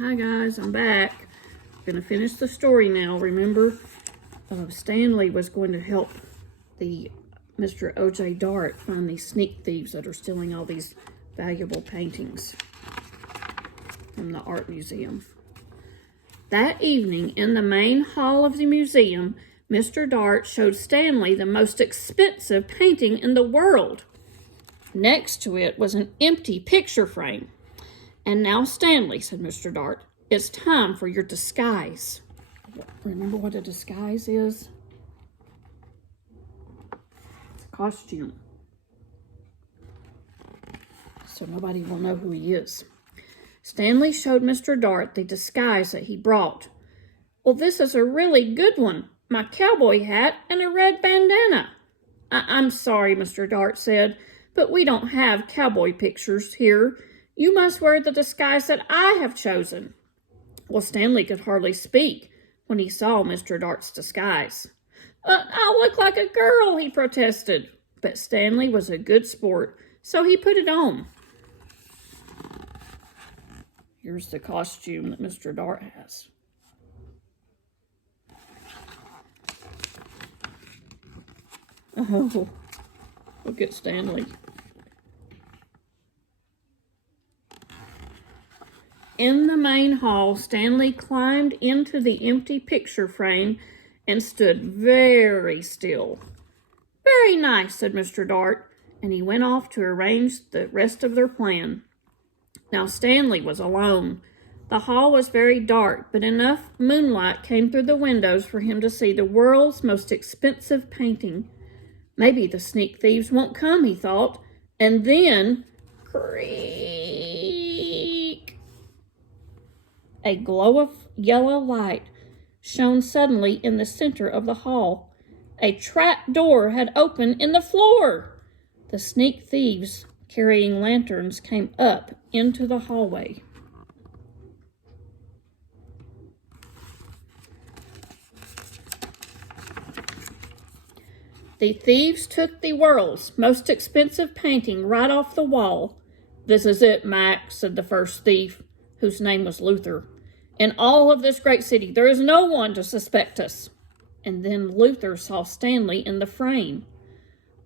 Hi guys, I'm back. I'm going to finish the story now. Remember, Stanley was going to help the Mr. O.J. Dart find these sneak thieves that are stealing all these valuable paintings from the art museum. That evening, in the main hall of the museum, Mr. Dart showed Stanley the most expensive painting in the world. Next to it was an empty picture frame. "And now, Stanley," said Mr. Dart, "it's time for your disguise." Remember what a disguise is? It's a costume. So nobody will know who he is. Stanley showed Mr. Dart the disguise that he brought. "Well, this is a really good one. My cowboy hat and a red bandana." I'm sorry," Mr. Dart said, "but we don't have cowboy pictures here. You must wear the disguise that I have chosen." Well, Stanley could hardly speak when he saw Mr. Dart's disguise. "I'll look like a girl," he protested. But Stanley was a good sport, so he put it on. Here's the costume that Mr. Dart has. Oh, look at Stanley. In the main hall, Stanley climbed into the empty picture frame and stood very still. "Very nice," said Mr. Dart, and he went off to arrange the rest of their plan. Now Stanley was alone. The hall was very dark, but enough moonlight came through the windows for him to see the world's most expensive painting. Maybe the sneak thieves won't come, he thought, and then, creak! A glow of yellow light shone suddenly in the center of the hall. A trap door had opened in the floor. The sneak thieves, carrying lanterns, came up into the hallway. The thieves took the world's most expensive painting right off the wall. "This is it, Max," said the first thief, whose name was Luther. "In all of this great city, there is no one to suspect us." And then Luther saw Stanley in the frame.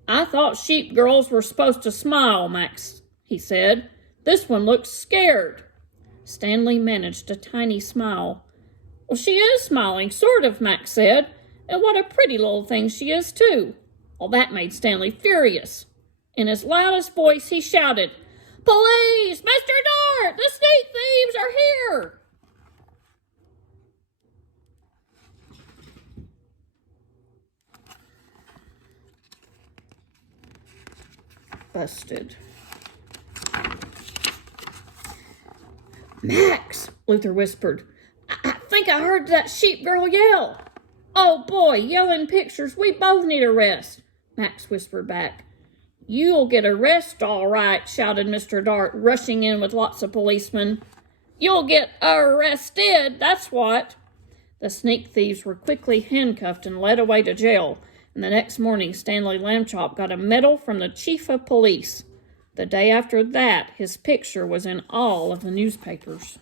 "I thought sheep girls were supposed to smile, Max," he said. "This one looks scared." Stanley managed a tiny smile. "Well, she is smiling, sort of," Max said. "And what a pretty little thing she is, too." Well, that made Stanley furious. In his loudest voice, he shouted, "Police! Mr. Dart! The sneak thieves are here!" Busted. "Max," Luther whispered, I think I heard that sheep girl yell." "Oh boy, yelling pictures, we both need a rest," Max whispered back. "You'll get a rest all right," shouted Mr. Dart, rushing in with lots of policemen. "You'll get arrested, that's what." The sneak thieves were quickly handcuffed and led away to jail, and the next morning Stanley Lambchop got a medal from the chief of police. The day after that, his picture was in all of the newspapers.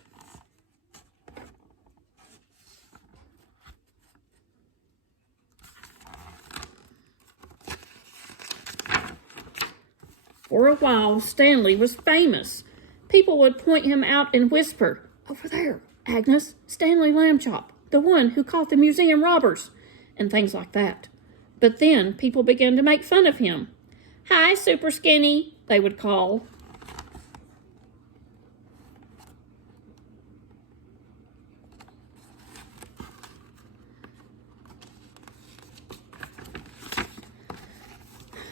For a while, Stanley was famous. People would point him out and whisper, "Over there, Agnes, Stanley Lambchop, the one who caught the museum robbers," and things like that. But then people began to make fun of him. "Hi, Super Skinny," they would call.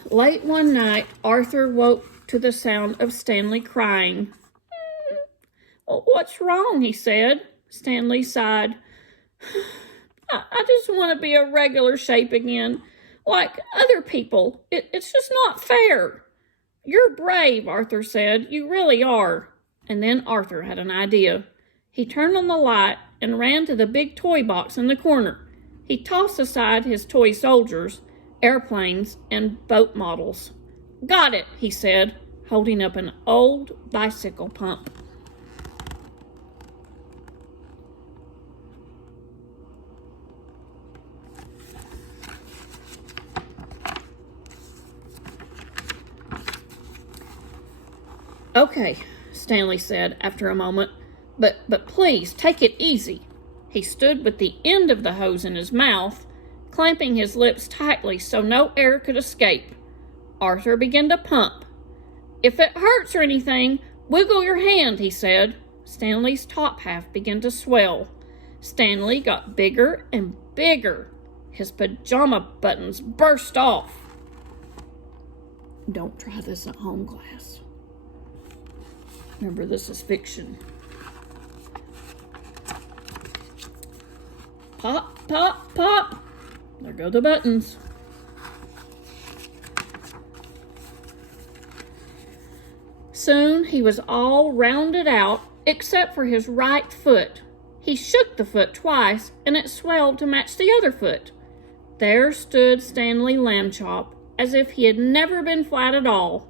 Late one night, Arthur woke to the sound of Stanley crying. "What's wrong?" he said. Stanley sighed. I just want to be a regular shape again, like other people. It's just not fair." "You're brave," Arthur said. "You really are." And then Arthur had an idea. He turned on the light and ran to the big toy box in the corner. He tossed aside his toy soldiers, airplanes, and boat models. "Got it," he said, holding up an old bicycle pump. Okay, Stanley said after a moment, but please take it easy. He stood with the end of the hose in his mouth, clamping his lips tightly so no air could escape. Arthur began to pump. If it hurts or anything, wiggle your hand, he said. Stanley's top half began to swell. Stanley got bigger and bigger. His pajama buttons burst off. Don't try this at home, class. Remember, this is fiction. Pop, pop, pop. There go the buttons. Soon he was all rounded out except for his right foot. He shook the foot twice and it swelled to match the other foot. There stood Stanley Lambchop as if he had never been flat at all.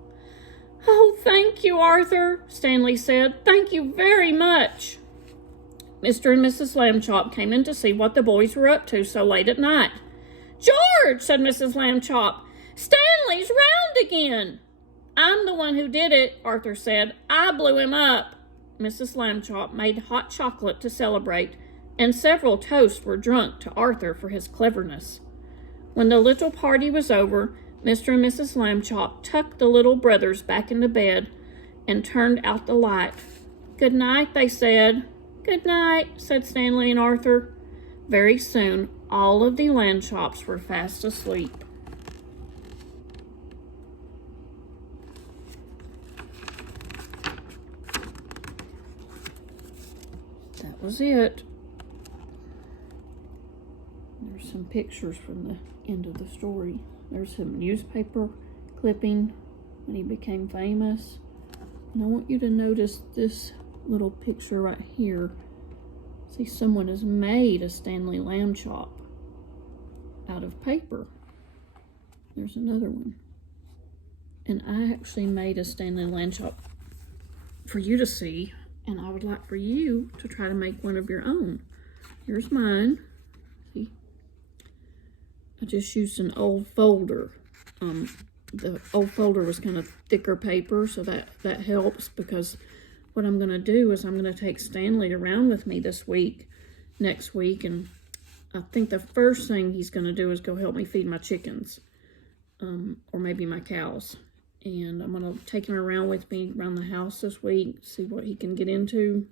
"Oh, thank you, Arthur," Stanley said. "Thank you very much." Mr. and Mrs. Lambchop came in to see what the boys were up to so late at night. "George," said Mrs. Lambchop, "Stanley's round again." "I'm the one who did it," Arthur said. "I blew him up." Mrs. Lambchop made hot chocolate to celebrate, and several toasts were drunk to Arthur for his cleverness. When the little party was over, Mr. and Mrs. Lambchop tucked the little brothers back into bed and turned out the light. "Good night," they said. "Good night," said Stanley and Arthur. Very soon, all of the Lambchops were fast asleep. That was it. There's some pictures from the end of the story. There's some newspaper clipping when he became famous. And I want you to notice this little picture right here. See, someone has made a Stanley Lambchop out of paper. There's another one. And I actually made a Stanley Lambchop for you to see, and I would like for you to try to make one of your own. Here's mine. See? I just used an old folder. The old folder was kind of thicker paper, so that helps, because what I'm going to do is I'm going to take Stanley around with me next week, and I think the first thing he's going to do is go help me feed my chickens, or maybe my cows. And I'm going to take him around with me around the house this week, see what he can get into.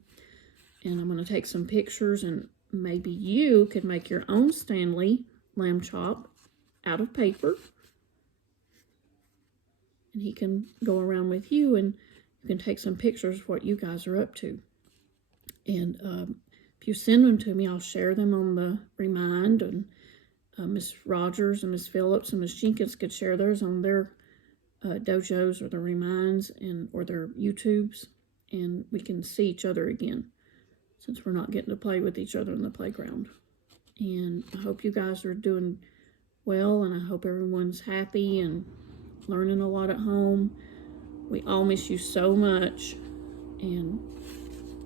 And I'm going to take some pictures, and maybe you could make your own Stanley Lambchop out of paper. And he can go around with you, and you can take some pictures of what you guys are up to. And if you send them to me, I'll share them on the Remind. And Miss Rogers and Miss Phillips and Miss Jenkins could share theirs on their dojos or their Reminds or their YouTubes. And we can see each other again, since we're not getting to play with each other in the playground. And I hope you guys are doing well, and I hope everyone's happy and learning a lot at home. We all miss you so much, and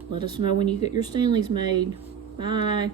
let us know when you get your Stanleys made. Bye.